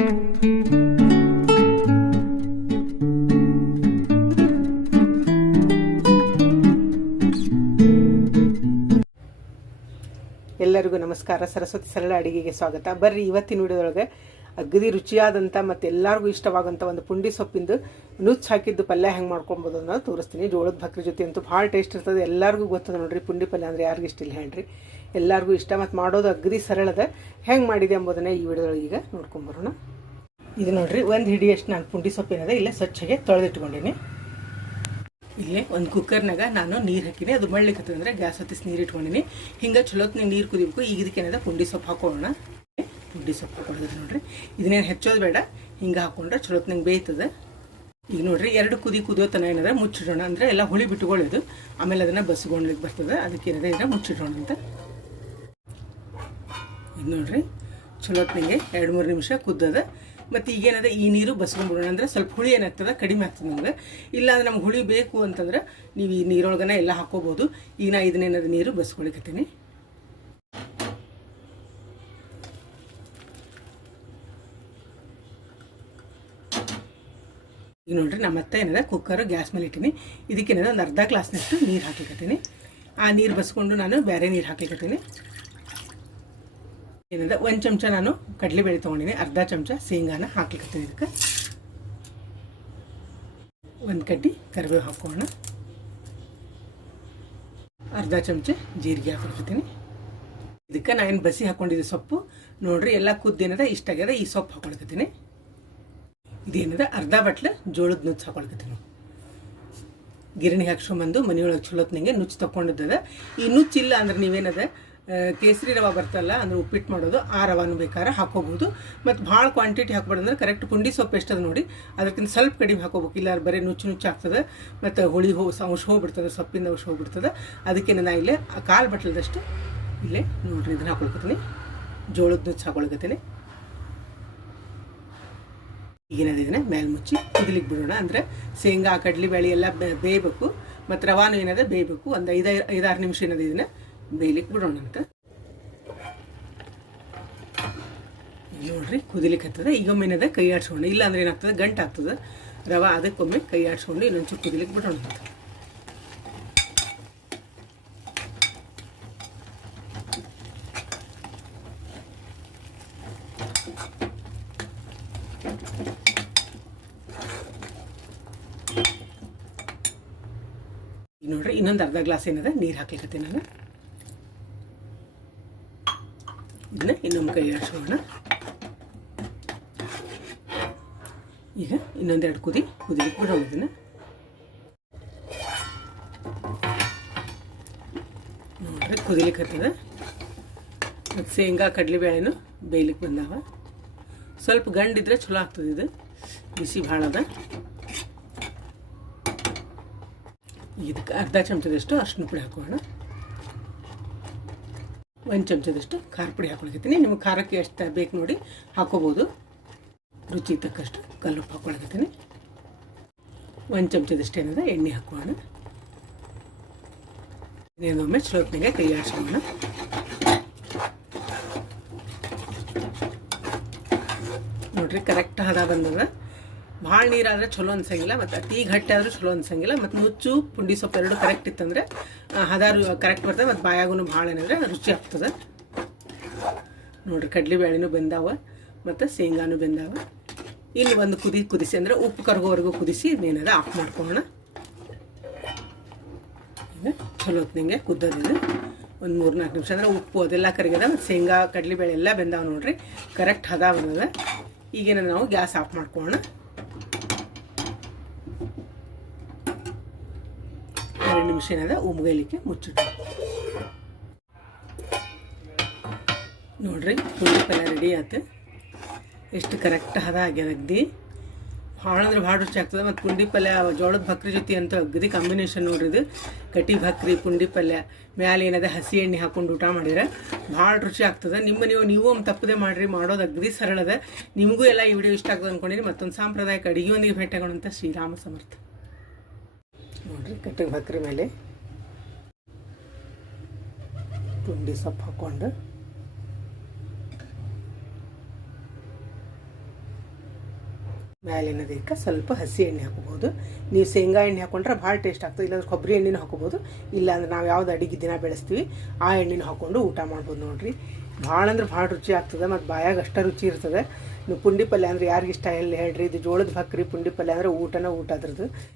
ಎಲ್ಲರಿಗೂ ನಮಸ್ಕಾರ. ಸರಸ್ವತಿ ಸರಳ ಅಡುಗೆಗೆ ಸ್ವಾಗತ. ಬರ್ರಿ ಇವತ್ತಿನ ವಿಡಿಯೋದೊಳಗೆ ಅಗದಿ ರುಚಿಯಾದಂಥ ಮತ್ತು ಎಲ್ಲರಿಗೂ ಇಷ್ಟವಾಗಂಥ ಒಂದು ಪುಂಡಿ ಸೊಪ್ಪಿಂದು ನುಚ್ಚು ಹಾಕಿದ್ದು ಪಲ್ಯ ಹೆಂಗೆ ಮಾಡ್ಕೊಬೋದು ಅನ್ನೋದು ತೋರಿಸ್ತೀನಿ. ಜೋಳದ ಭಕ್ರಿ ಜೊತೆ ಅಂತೂ ಭಾಳ ಟೇಸ್ಟ್ ಇರ್ತದೆ. ಎಲ್ಲರಿಗೂ ಗೊತ್ತದ ನೋಡ್ರಿ, ಪುಂಡಿ ಪಲ್ಯ ಅಂದರೆ ಯಾರಿಗೂ ಇಷ್ಟ ಇಲ್ಲ ಹೇಳ್ರಿ, ಎಲ್ಲರಿಗೂ ಇಷ್ಟ. ಮತ್ತು ಮಾಡೋದು ಅಗದಿ ಸರಳದ. ಹೆಂಗೆ ಮಾಡಿದೆ ಎಂಬುದನ್ನೇ ಈ ವಿಡಿಯೋದೊಳಗೆ ಈಗ ನೋಡ್ಕೊಂಬರೋಣ. ಇದು ನೋಡ್ರಿ, ಒಂದು ಹಿಡಿಯಷ್ಟು ನಾನು ಪುಂಡಿ ಸೊಪ್ಪಿನದ ಇಲ್ಲೇ ಸ್ವಚ್ಛಗೆ ತೊಳೆದಿಟ್ಕೊಂಡೀನಿ. ಇಲ್ಲೇ ಒಂದು ಕುಕ್ಕರ್ನಾಗ ನಾನು ನೀರು ಹಾಕಿನಿ, ಅದು ಮಳ್ಳಿಕತ್ತದ ಅಂದರೆ ಗ್ಯಾಸ್ ಹತ್ತಿಸಿ ನೀರು ಇಟ್ಕೊಂಡಿನಿ. ಹಿಂಗೆ ಚಲೋತ್ನಾಗ ನೀರು ಕುದಿಬೇಕು. ಈಗ ಇದಕ್ಕೇನದ ಪುಂಡಿ ಸೊಪ್ಪು ಹಾಕೊಳ್ಳೋಣ. ಪುಂಡಿ ಸೊಪ್ಪು ಹಾಕೊಳ್ಳೋದು ನೋಡ್ರಿ, ಇದನ್ನೇನು ಹೆಚ್ಚೋದು ಬೇಡ, ಹಿಂಗೆ ಹಾಕೊಂಡ್ರೆ ಚಲೋತ್ನಾಗ ಬೇಯ್ತದೆ. ಈಗ ನೋಡ್ರಿ, ಎರಡು ಕುದಿಯೋ ತನ ಏನದ ಮುಚ್ಚಿಡೋಣ, ಅಂದರೆ ಎಲ್ಲ ಹುಳಿ ಬಿಟ್ಕೊಳ್ಳೋದು, ಆಮೇಲೆ ಅದನ್ನು ಬಸ್ಕೊಂಡ್ಲಿಕ್ಕೆ ಬರ್ತದೆ. ಅದಕ್ಕೇನದ ಇದನ್ನ ಮುಚ್ಚಿಡೋಣ ಅಂತ. ಇದು ನೋಡ್ರಿ, ಚಲೋತ್ನಾಗೆ 2-3 ನಿಮಿಷ ಕುದ್ದದ. ಮತ್ತು ಈಗೇನದ ಈ ನೀರು ಬಸ್ಕೊಂಡ್ಬಿಡೋಣ, ಅಂದರೆ ಸ್ವಲ್ಪ ಹುಳಿ ಏನಾಗ್ತದೆ ಕಡಿಮೆ ಆಗ್ತದೆ ನಮ್ಗೆ. ಇಲ್ಲಾಂದ್ರೆ ನಮ್ಗೆ ಹುಳಿ ಬೇಕು ಅಂತಂದ್ರೆ ನೀವು ಈ ನೀರೊಳಗನ ಎಲ್ಲ ಹಾಕೋಬೋದು. ಈಗ ನಾ ಇದನ್ನೇನದ ನೀರು ಬಸ್ಕೊಳಿಕತ್ತೀನಿ. ಈಗ ನೋಡ್ರಿ, ನಮ್ಮ ಅತ್ತೆ ಏನದ ಕುಕ್ಕರು ಗ್ಯಾಸ್ ಮೇಲೆ ಇಟ್ಟಿನಿ. ಇದಕ್ಕೇನದ ಒಂದು ಅರ್ಧ ಗ್ಲಾಸ್ನಷ್ಟು ನೀರು ಹಾಕ್ಲಿಕತ್ತೀನಿ. ಆ ನೀರು ಬಸ್ಕೊಂಡು ನಾನು ಬೇರೆ ನೀರು ಹಾಕ್ಲಿಕತ್ತೀನಿ. ಏನಂದ್ರೆ 1 ಚಮಚ ನಾನು ಕಡಲೆಬೇಳೆ ತೊಗೊಂಡಿನಿ, ಅರ್ಧ ಚಮಚ ಶೇಂಗಾನ ಹಾಕ್ಲಿಕ್ಕತ್ತೀನಿ. ಇದಕ್ಕೆ 1 ಕಡ್ಡಿ ಕರಿಬೇವು ಹಾಕೋಣ, ಅರ್ಧ ಚಮಚ ಜೀರಿಗೆ ಹಾಕೊಳ್ತೀನಿ. ಇದಕ್ಕೆ ನಾನು ಏನು ಬಸಿ ಹಾಕೊಂಡಿದ್ದೆ ಸೊಪ್ಪು ನೋಡ್ರಿ, ಎಲ್ಲ ಕುದ್ದೇನದ ಇಷ್ಟಾಗ್ಯದ. ಈ ಸೊಪ್ಪು ಹಾಕೊಳ್ಕತ್ತೀನಿ. ಇದೇನದ ಅರ್ಧ ಬಟ್ಲು ಜೋಳದ ನುಚ್ಚು ಹಾಕೊಳ್ಕತ್ತೀನಿ. ಗಿರಣಿ ಹಾಕ್ಸ್ಕೊಂಬಂದು ಮನೆಯೊಳಗೆ ಚಲೋತ್ನಂಗೆ ನುಚ್ಚು ತೊಗೊಂಡಿದ್ದದ. ಈ ನುಚ್ಚಿಲ್ಲ ಅಂದ್ರೆ ನೀವೇನದ ಕೇಸರಿ ರವೆ ಬರ್ತಲ್ಲ, ಅಂದ್ರೆ ಉಪ್ಪಿಟ್ಟು ಮಾಡೋದು, ಆ ರವಾನು ಬೇಕಾದ್ರೆ ಹಾಕೋಬಹುದು. ಮತ್ತು ಭಾಳ ಕ್ವಾಂಟಿಟಿ ಹಾಕ್ಬಾರ್ದು, ಅಂದ್ರೆ ಕರೆಕ್ಟ್ ಪುಂಡಿ ಸೊಪ್ಪು ಎಷ್ಟದ ನೋಡಿ ಅದಕ್ಕಿಂತ ಸ್ವಲ್ಪ ಕಡಿಮೆ ಹಾಕೋಬೇಕು. ಇಲ್ಲ ಬರೀ ನುಚ್ಚು ಆಗ್ತದೆ, ಮತ್ತು ಹುಳಿ ಅಂಶ ಹೋಗ್ಬಿಡ್ತದೆ, ಸೊಪ್ಪಿಂದ ಅಂಶ ಹೋಗ್ಬಿಡ್ತದೆ. ಅದಕ್ಕೆ ನಾನು ಇಲ್ಲೇ 1/4 ಬಟ್ಲದಷ್ಟು ಇಲ್ಲೇ ನೋಡ್ರಿ ಇದನ್ನ ಹಾಕೊಳ್ಕೊತೀನಿ. ಜೋಳದ ನುಚ್ಚು ಹಾಕೊಳ್ಕತ್ತೀನಿ. ಈಗೇನದ ಇದನ್ನ ಮೇಲೆ ಮುಚ್ಚಿ ಕುದಿಲಿಕ್ಕೆ ಬಿಡೋಣ. ಅಂದರೆ ಶೇಂಗಾ ಕಡಲೆಬೇಳೆ ಎಲ್ಲ ಬೇಯಬೇಕು, ಮತ್ತು ರವಾನು ಏನದ ಬೇಯಬೇಕು. ಒಂದು 5-6 ನಿಮಿಷ ಏನದ ಇದನ್ನ ಬೇಯಲಿಕ್ಕೆ ಬಿಡೋಣ ಅಂತ. ನೋಡ್ರಿ, ಕುದಿಲಿಕ್ಕೆ ಹತ್ತದ. ಈಗೊಮ್ಮೆ ಏನದ ಕೈ ಆಡ್ಸ್ಕೊಂಡು, ಇಲ್ಲ ಅಂದ್ರೆ ಏನಾಗ್ತದೆ ಗಂಟು ಆಗ್ತದೆ ರವೆ. ಅದಕ್ಕೊಮ್ಮೆ ಕೈ ಆಡ್ಸ್ಕೊಂಡು ಇನ್ನೊಂಚೂರು ಕುದಿಲಿಕ್ಕೆ ಬಿಡೋಣ ಅಂತ. ನೋಡ್ರಿ, ಇನ್ನೊಂದು ಅರ್ಧ ಗ್ಲಾಸ್ ಏನದ ನೀರು ಹಾಕ್ಲಿಕ್ಕತ್ತೀನಿ ನಾನು. ಇದನ್ನ ಇನ್ನೊಂದು ಕೈ ಆಡ್ಸೋಣ. ಈಗ ಇನ್ನೊಂದೆರಡು ಕುದಿಲಿಕ್ಕೆ ಬಿಡೋಣ ಇದನ್ನ. ನೋಡ್ರಿ, ಕುದಿಲಿಕ್ಕೆ ಹತ್ತದ. ಮತ್ತು ಶೇಂಗಾ ಕಡಲೆಬೇಳೆನು ಬೇಯ್ಲಿಕ್ಕೆ ಬಂದಾವ. ಸ್ವಲ್ಪ ಗಂಡಿದ್ರೆ ಚಲೋ ಆಗ್ತದೆ. ಇದು ಬಿಸಿ ಭಾಳ ಅದ. ಇದಕ್ಕೆ ಅರ್ಧ ಚಮಚದಷ್ಟು ಅರಿಶಿನ ಪುಡಿ ಹಾಕೋಣ, 1 ಚಮಚದಷ್ಟು ಖಾರ ಪುಡಿ ಹಾಕೊಳಕತ್ತೀನಿ. ನಿಮ್ಗೆ ಖಾರಕ್ಕೆ ಎಷ್ಟು ಬೇಕು ನೋಡಿ ಹಾಕೋಬೋದು. ರುಚಿ ತಕ್ಕಷ್ಟು ಕಲ್ಲುಪ್ಪು ಹಾಕೊಳಕತ್ತೀನಿ. 1 ಚಮಚದಷ್ಟು ಏನದ ಎಣ್ಣೆ ಹಾಕೋಣ. ಇನ್ನೊಮ್ಮೆ ಚಲೋತ್ನಾಗೆ ಕೈ ಆಡ್ಸೋಣ. ನೋಡ್ರಿ, ಕರೆಕ್ಟ್ ಹದ ಬಂದದ. ಭಾಳ ನೀರಾದರೆ ಚಲೋ ಅನ್ಸಂಗಿಲ್ಲ, ಮತ್ತು ಅತಿ ಗಟ್ಟಿ ಆದರೂ ಚಲೋ ಅನ್ಸಂಗಿಲ್ಲ. ಮತ್ತು ನುಚ್ಚು ಪುಂಡಿ ಸೊಪ್ಪು ಎರಡು ಕರೆಕ್ಟ್ ಇತ್ತಂದರೆ ಹದಾರು ಕರೆಕ್ಟ್ ಬರ್ತದೆ, ಮತ್ತು ಬಾಯಾಗೂ ಭಾಳ ಏನಂದರೆ ರುಚಿ ಆಗ್ತದೆ. ನೋಡ್ರಿ, ಕಡಲೆಬೇಳೆನೂ ಬೆಂದಾವ ಮತ್ತು ಶೇಂಗಾನು ಬೆಂದಾವ. ಇಲ್ಲಿ ಒಂದು ಕುದಿಸಿ ಅಂದರೆ ಉಪ್ಪು ಕರಗೋವರೆಗೂ ಕುದಿಸಿ ಇನ್ನೇನದ ಆಫ್ ಮಾಡ್ಕೊಳ್ಳೋಣ. ಈಗ ಚಲೋತ್ನಂಗೆ ಕುದ್ದದಿದೆ. ಒಂದು 3-4 ನಿಮಿಷ ಅಂದರೆ ಉಪ್ಪು ಅದೆಲ್ಲ ಕರಗದ, ಮತ್ತು ಶೇಂಗಾ ಕಡಲೆಬೇಳೆ ಎಲ್ಲ ಬೆಂದಾವ. ನೋಡ್ರಿ, ಕರೆಕ್ಟ್ ಹದ ಬಂದದ. ಈಗೇನ ನಾವು ಗ್ಯಾಸ್ ಆಫ್ ಮಾಡ್ಕೊಳ್ಳೋಣ. 2 ನಿಮಿಷ ಏನದ ಉಮ್ಗೈಲಿಕ್ಕೆ ಮುಚ್ಚಿಟ್ಟು. ನೋಡ್ರಿ, ಪುಂಡಿ ಪಲ್ಯ ರೆಡಿ ಆಯ್ತು. ಎಷ್ಟು ಕರೆಕ್ಟ್ ಹದ ಆಗ್ಯದ. ಅಗ್ದಿ ಭಾಳ ಅಂದ್ರೆ ಭಾಳ ರುಚಿ ಆಗ್ತದೆ. ಮತ್ತು ಪುಂಡಿ ಪಲ್ಯ ಜೋಳದ ಭಕ್ರಿ ಜೊತೆ ಅಂತೂ ಅಗ್ದಿ ಕಾಂಬಿನೇಷನ್ ನೋಡ್ರಿ. ಇದು ಕಟಿ ಭಕ್ರಿ ಪುಂಡಿ ಪಲ್ಯ ಮ್ಯಾಲೆ ಏನದ ಹಸಿ ಎಣ್ಣೆ ಹಾಕೊಂಡು ಊಟ ಮಾಡಿದ್ರೆ ಭಾಳ ರುಚಿ ಆಗ್ತದೆ. ನೀವು ತಪ್ಪದೆ ಮಾಡಿರಿ. ಮಾಡೋದು ಅಗ್ದಿ ಸರಳದ. ನಿಮಗೂ ಎಲ್ಲ ಈ ವಿಡಿಯೋ ಇಷ್ಟ ಆಗ್ತದೆ ಅಂದ್ಕೊಂಡಿರಿ. ಮತ್ತೊಂದು ಸಾಂಪ್ರದಾಯಿಕ ಅಡುಗೆಯೊಂದಿಗೆ ಭೇಟಿಯಾಗೋಣಂತ. ಶ್ರೀರಾಮ ಸಮರ್ಥ. ನೋಡ್ರಿ, ಕಟಿ ಭಕ್ರಿ ಮೇಲೆ ಪುಂಡಿ ಸೊಪ್ಪು ಹಾಕ್ಕೊಂಡು ಮ್ಯಾಲಿನದಕ್ಕೆ ಸ್ವಲ್ಪ ಹಸಿ ಎಣ್ಣೆ ಹಾಕೋಬೋದು. ನೀವು ಶೇಂಗಾ ಎಣ್ಣೆ ಹಾಕೊಂಡ್ರೆ ಭಾಳ ಟೇಸ್ಟ್ ಆಗ್ತದೆ. ಇಲ್ಲಾಂದ್ರೆ ಕೊಬ್ಬರಿ ಎಣ್ಣೆನೂ ಹಾಕೋಬೋದು. ಇಲ್ಲಾಂದ್ರೆ ನಾವು ಯಾವ್ದು ಅಡುಗೆ ದಿನ ಬೆಳೆಸ್ತೀವಿ ಆ ಎಣ್ಣೆನೂ ಹಾಕ್ಕೊಂಡು ಊಟ ಮಾಡ್ಬೋದು ನೋಡಿರಿ. ಭಾಳ ಅಂದ್ರೆ ಭಾಳ ರುಚಿ ಆಗ್ತದೆ ಮತ್ತು ಬಾಯಾಗ ಅಷ್ಟು ರುಚಿ ಇರ್ತದೆ. ನೀವು ಪುಂಡಿ ಪಲ್ಯ ಅಂದರೆ ಯಾರಿಗಿಷ್ಟ ಇಲ್ಲ ಹೇಳ್ರಿ. ಇದು ಜೋಳದ ಭಕ್ರಿ ಪುಂಡಿ ಪಲ್ಯ ಅಂದರೆ ಊಟನ ಊಟ ಅದ್ರದ್ದು.